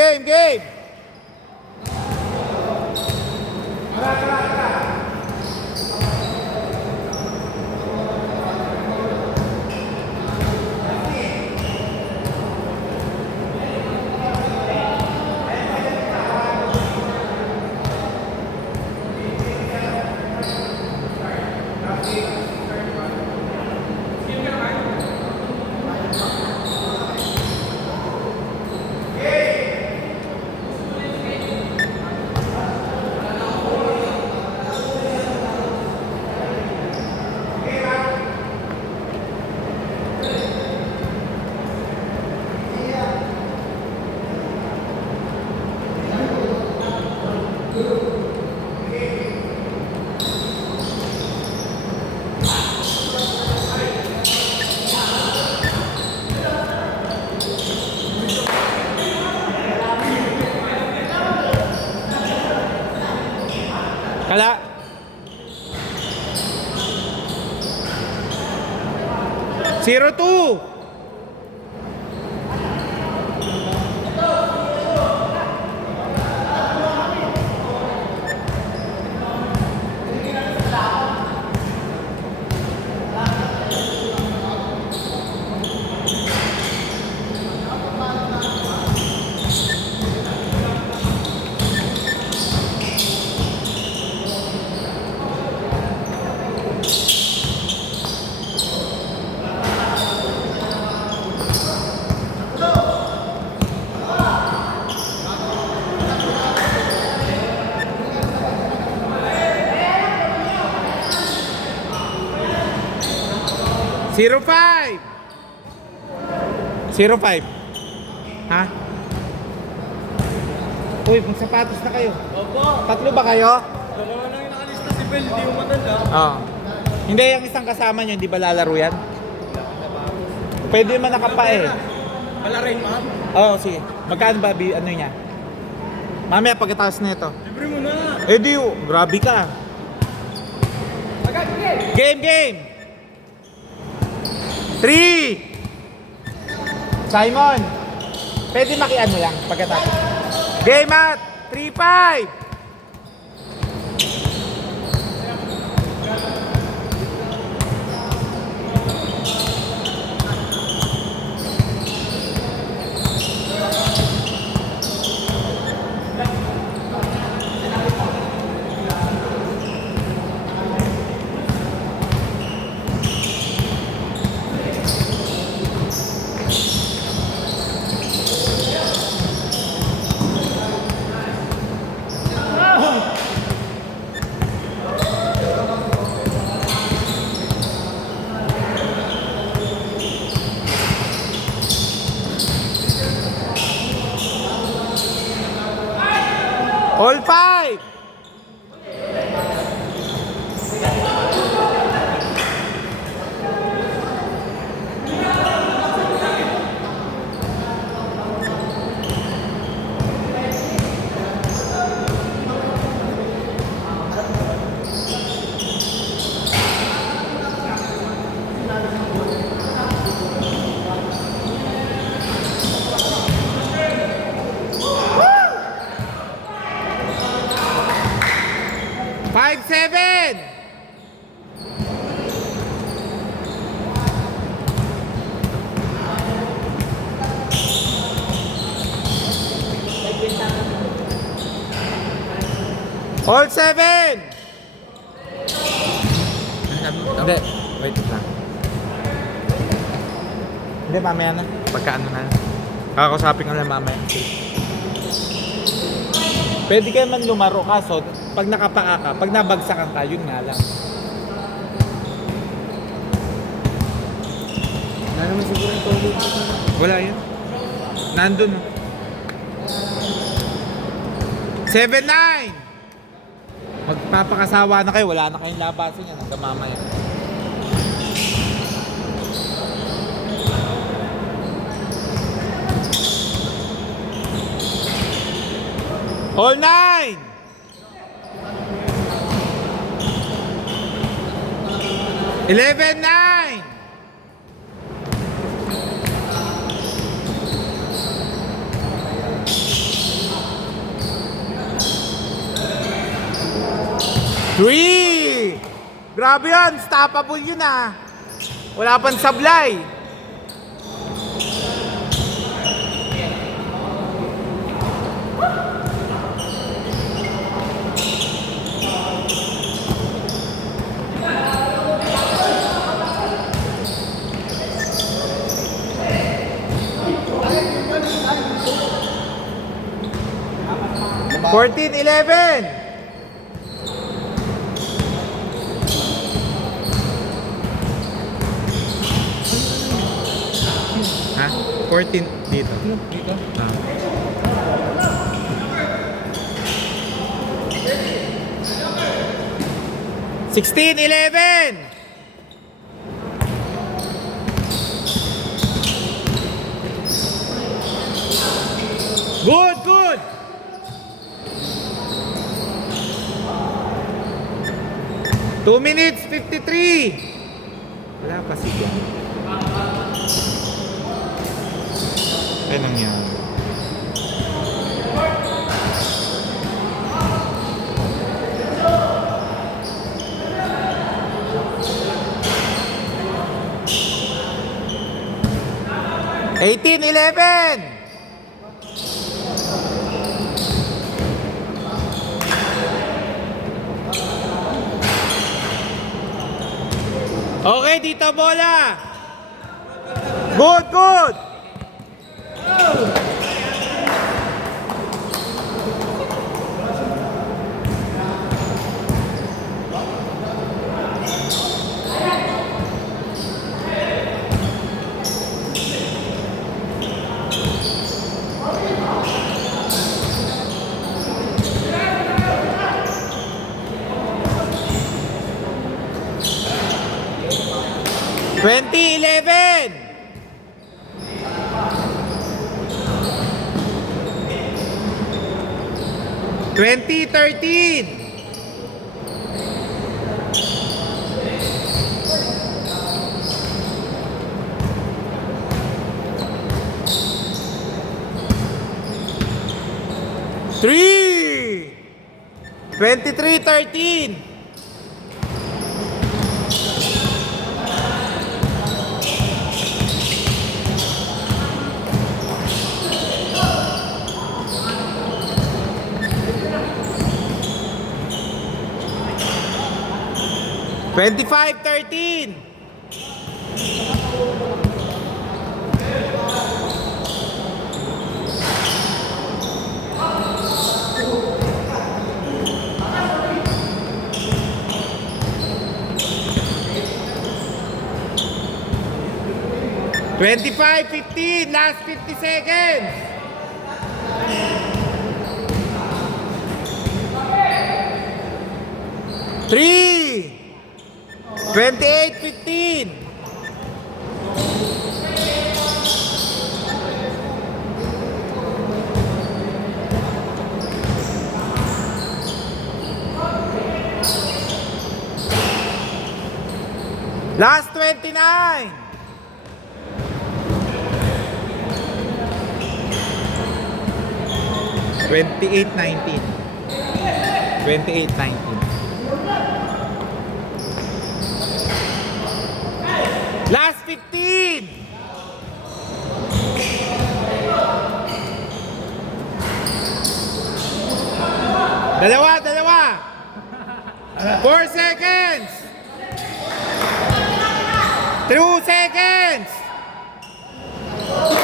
Game! Kala. Zero two. Zero five. 05. Ha? Uy, magsapatos na kayo. Opo. Tatlo ba kayo? Dalawa lang yung nakalista si Bel, hindi yung matanda. Oo. Hindi, yung isang kasama nyo, hindi ba lalaro yan? Pwede man nakapae. Wala rin, ma'am. Oo, sige. Magkano ba ano niya? Mamaya pagkatapos na ito. Libre mo na. Eh di, grabe ka. Agad, Game! 3! Simon! Pwede makiano lang pagkatapos. Game at 3-5! All 5! Five, seven! All 7! Hindi, wait lang. Hindi, mamaya na. Pagkaano na. Kakakusapin ko lang mamaya. Pwede kayo man lumaro kaso pag nakapaka ka, pag nabagsakan ka, yun nga lang. Wala naman siguro yung tulog. Wala yun. Nandun. 7-9! Magpapakasawa na kayo, wala na kayong labasan yan hanggang mamaya. All 9! 11-9! 3! Grabe yun, stoppable yun ah. Wala pang sablay. Diba? 14-11. Ha? 14 dito. Dito. Ah. $16-11. Good, good. Two minutes, 53. Wala pa siya. Ano nangyari? $18-11. Okay, dito bola. Good, good. $20-11. $20-13. Three. 23-13. $25-13. $25-15. Last 50 seconds. Three. 28-15. Last 29. $28-19. $28-19. Last 15. Dalawa. 4 seconds. 2 seconds.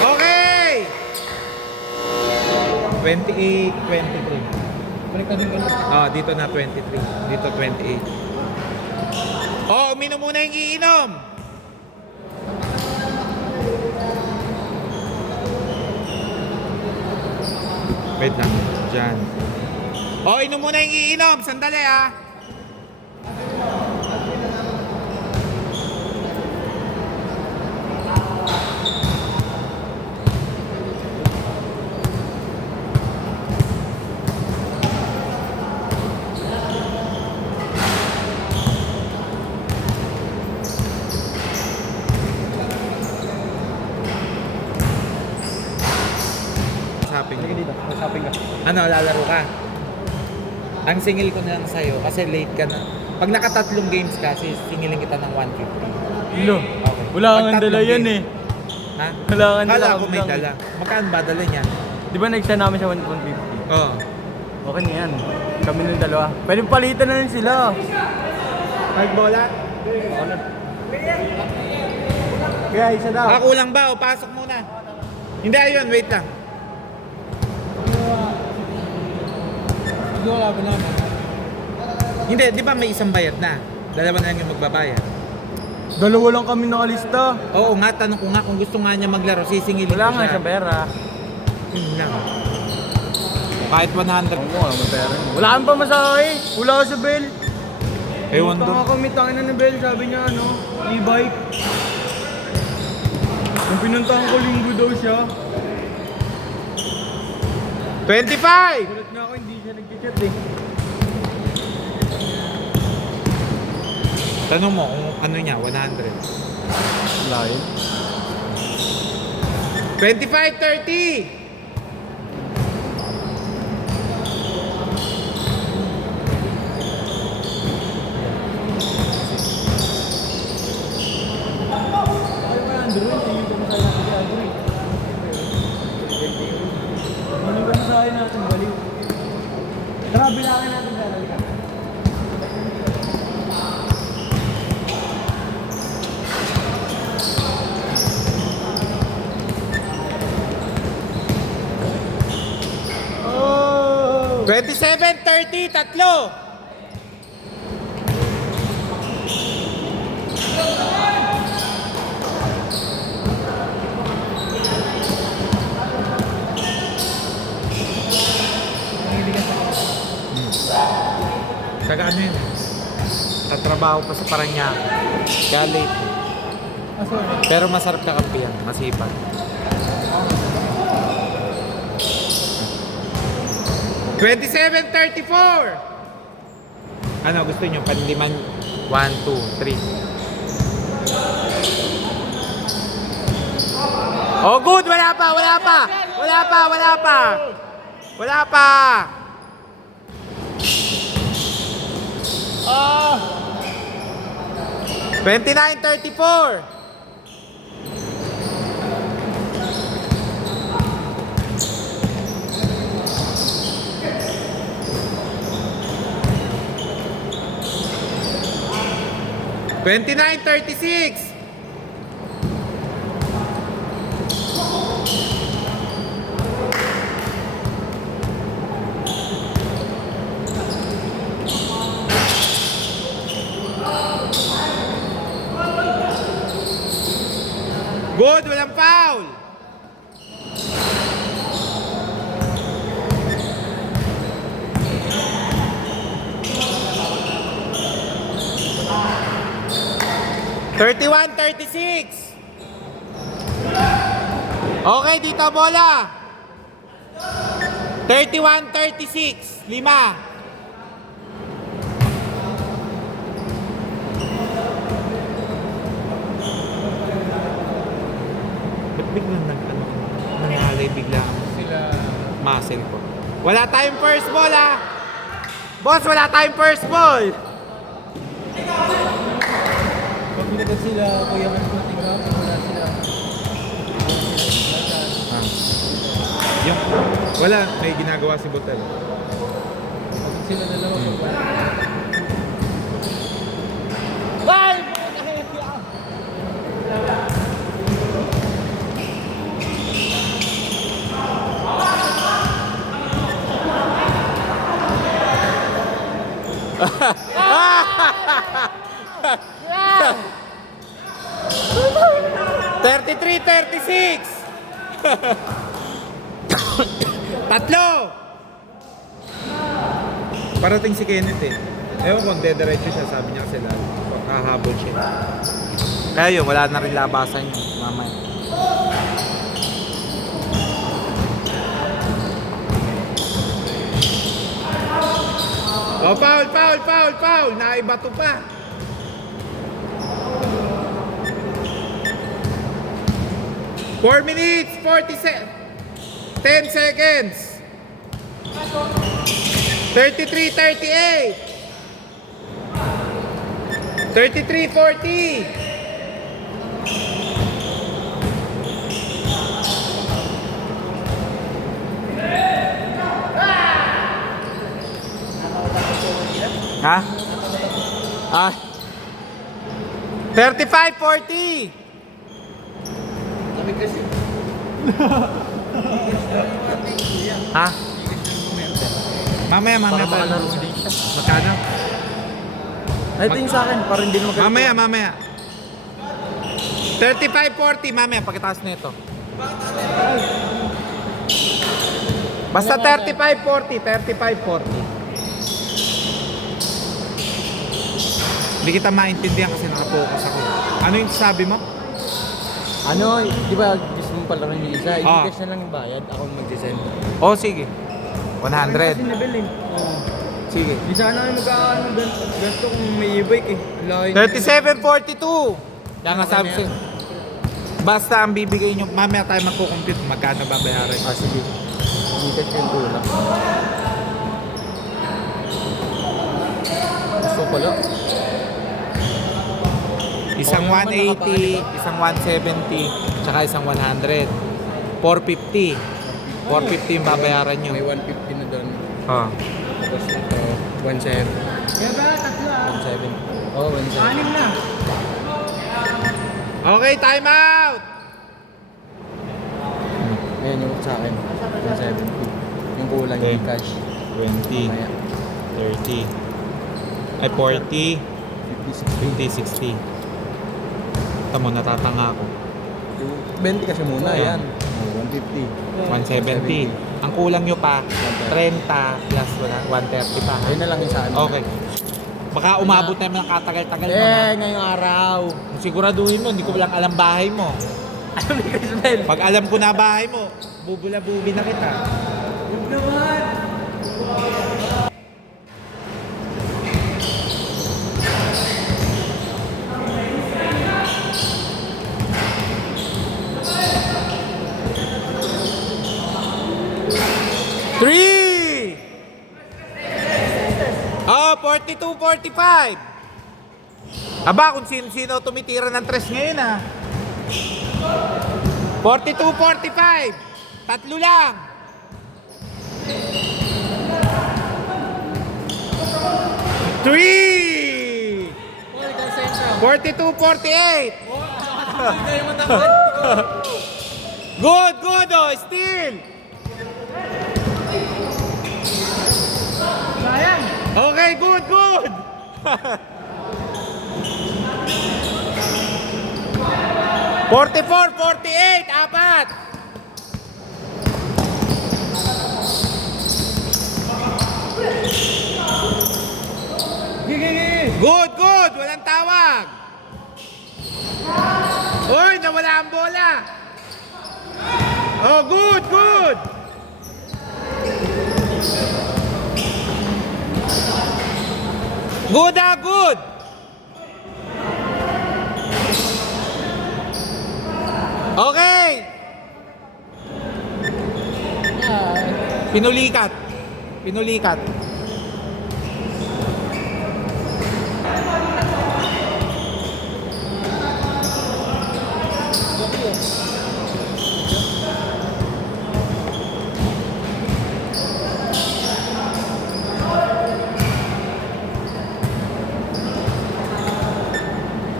Okay. 28, 23. Balik ka din ka. Ah, dito na 23. Dito 28. Oh, uminom muna yung iinom. Wait lang. Diyan. Oh, inom muna yung iinom. Sandali ah. Shopping. Balik ka dito. Shopping ka. Ano, lalaro ka? Ang singil ko na lang sa'yo kasi late ka na. Pag nakatatlong games kasi, singilin kita ng 150. Lo, Okay. wala Pag kang dala tatlong yan games. eh. Ha? Wala kang dala. Kala ko may lang. dala. Magkano ba dala niya? Di ba nag-send namin sa 150? Oo. Okay na yan. Kami ng dalawa. Pwede palitan na rin sila. Nagbola? Kaya isa daw. Kulang ba? O pasok muna. Hindi, ayun. Wait lang. Hindi wala ba naman? Hindi, di ba may isang bayad na? Dalawa na lang yung magbabayad. Dalawa lang kami nakalista. Oo nga, tanong ko nga kung gusto nga niya maglaro, sisingilin Wala ko nga siya. siya pera. Yun lang. Kahit 100. Oo, may pera. Wala kang pamasahe. Wala ka sa Bell. Ewan Punta doon. nga kami, tangin na ni Bell. Sabi niya ano, e-bike. Nung pinuntahan ko linggo daw siya. 25! Gulat nga ako, hindi siya nag-chat eh. Tanong mo kung ano niya, 100. Wala yun. 25, 30! Ay, pa Andrew, hindi ko masahe natin kay Andrew. Hindi ko masahe natin, baliw. Tara, bilangin natin kaya halika. Oh! 27, 30, tatlo! Taga ano yun? Tatrabaho pa sa Paranaque. Kaya late. Pero masarap na kampihan, masipag. $27.34! Ano gusto nyo? Panliman? 1, 2, 3. Oh good! Wala pa! Wala pa! Wala pa! Wala pa! Wala pa! Ah! 29.34. $29.36. Good, walang foul. $31, 36. Okay, dito bola. 31, 36. 5. Ba't biglang nangalay bigla ang Sila... muscle ko? Wala tayong first ball ah! Boss, wala tayong first ball! Pag nagkat sila, kuya man ko tingnan, wala sila. Yung, wala, may ginagawa si Botel. Pag sila dalawa, pag wala. $33, 36. Tatlo! Parating si Kenneth eh. Ewan kung dediretso siya, sabi niya kasi lalo. Kahabol siya. Kaya yun, wala na rin labasan yun, mamaya. Oh, foul, foul, foul, foul! Naibato pa! Four minutes, 10 seconds. 33-38. 33-40. Ha? Ah. 35-40. Sabi kasi. Ha? Mamaya Para ba? makalaro din siya. Magkano? Ito yung sa akin, parang hindi naman Mamaya. 35-40, mamaya, pagkataas na ito. Basta 35-40, 35-40. Hindi kita maintindihan kasi nakapokus ako. Ano yung sabi mo? Ano, di ba gusto mo pala rin yung isa? Ah. I-cash na lang yung bayad, ako mag-send. Oh, sige. 100. Kasi nabil eh. Oo. Sige. Di sana kayo magkakaano gasto kung may e-bike eh. Laki. 37-42. Kaya nga sabi sa'yo. Basta ang bibigay nyo, mamaya tayo magkukompute magkano babayaran. Ah, sige. I-cash yung tulak. Gusto ko lang. Isang Oo, naman 180, isang 170, tsaka isang 100. 450. 450 yung babayaran nyo. May 150 na doon. Oh. Tapos ito, 1.7. Kaya ba, tatlo 1.7. Oh, 1.7. Anim na. Okay, time out! Ngayon yung sa akin. 170. Yung kulang Okay. yung cash. 20, Mamaya. 30, ay 40, 50, 60. 50, 'Tamo natatanga ako. 20 kasi muna, Oo. yan. Oh, 150. 170. Ang kulang nyo pa, 30 plus 130 pa. Ayun na lang yung sa akin. Okay. Baka umabot na ng katagal-tagal mo. Ngayong araw. Siguraduhin mo, hindi ko lang alam bahay mo. Ano ni Crisbel? Pag alam ko na bahay mo, bubula-bubi na kita. Huwag naman. Three! Oh, 42-45. Aba, kung sino-sino tumitira ng tres ngayon ah. 42-45. Tatlo lang. Three! 42-48. Good, oh, still. Sayang. Okay, good. 44-48, apat. Good, walang tawag. Uy, nawala ang bola. Oh, good. Good. Okay. Pinulikat.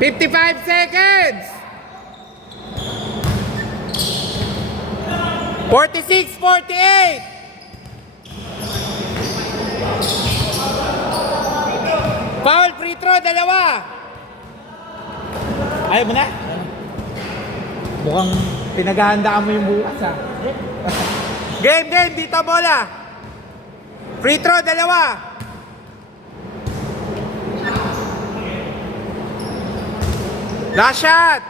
55 seconds. 46-48. Foul, free throw, dalawa. Ayaw mo na? Mukhang pinaghahandaan mo yung bukas ah. Game, dito bola. Free throw, dalawa. Last shot.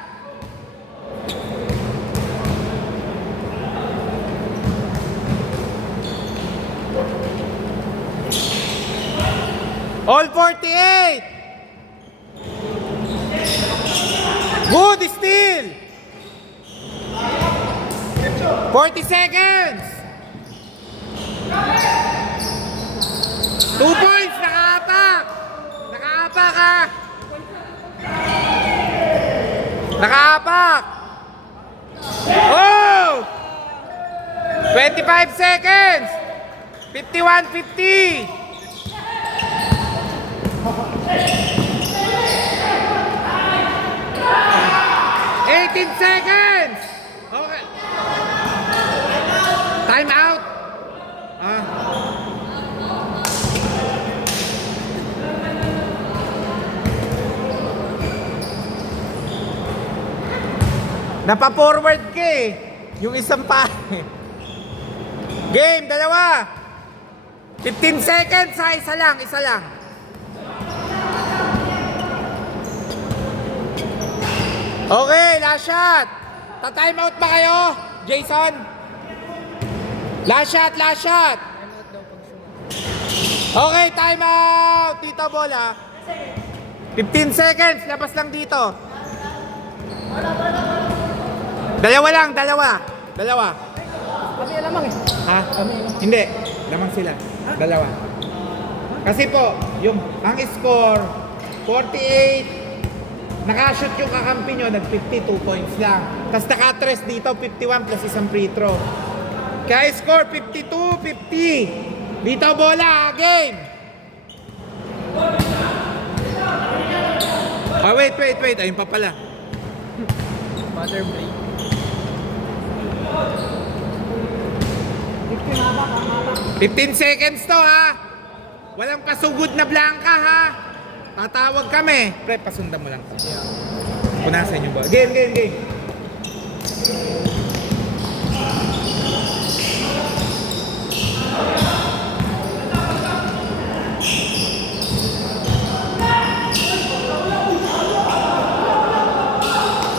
All 48. Good steal. 40 seconds. Nakaapak! Oh! 25 seconds! 51-50! 18 seconds! Okay. Time out! Ah. Napa-forward ka eh. Yung isang pa. Game, dalawa. 15 seconds ha, isa lang, isa lang. Okay, last shot. Ta-time out ba kayo, Jason? Last shot, last shot. Okay, time out. Tito Bola. 15 seconds, labas lang dito. Dalawa lang, dalawa. Dalawa. Kami alamang eh. Ha? Hindi, lamang sila. Dalawa. Kasi po, ang score, 48, nakashoot yung kakampi nyo, nag-52 points lang. Tapos nakatres dito, 51 plus isang free throw. Kaya score, 52-50. Dito bola, game! Ah, wait. Ayun pa pala. Butter break. 15 seconds to ha. Walang pasugod na blanca ha. Tatawag kami. Pre, pasundan mo lang to. Punasan nyo ba? Game.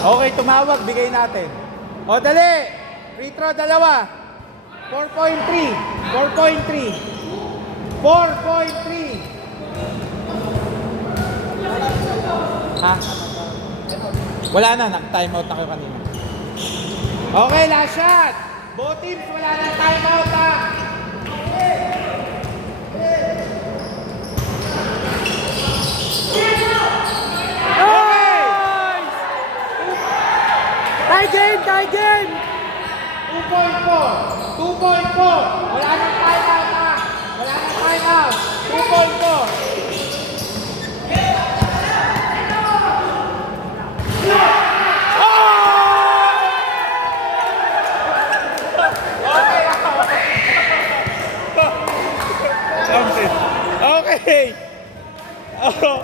Okay, tumawag. Bigay natin. O, dali. Free throw, dalawa. 4.3. 4.3. Ha? Wala na, nag-time out na kayo kanina. Okay, last shot. Both teams, wala na time out ha. Okay! Tie game! 2.4. Wala nang time out ha. Wala nang time out. 2.4. Okay. Oh.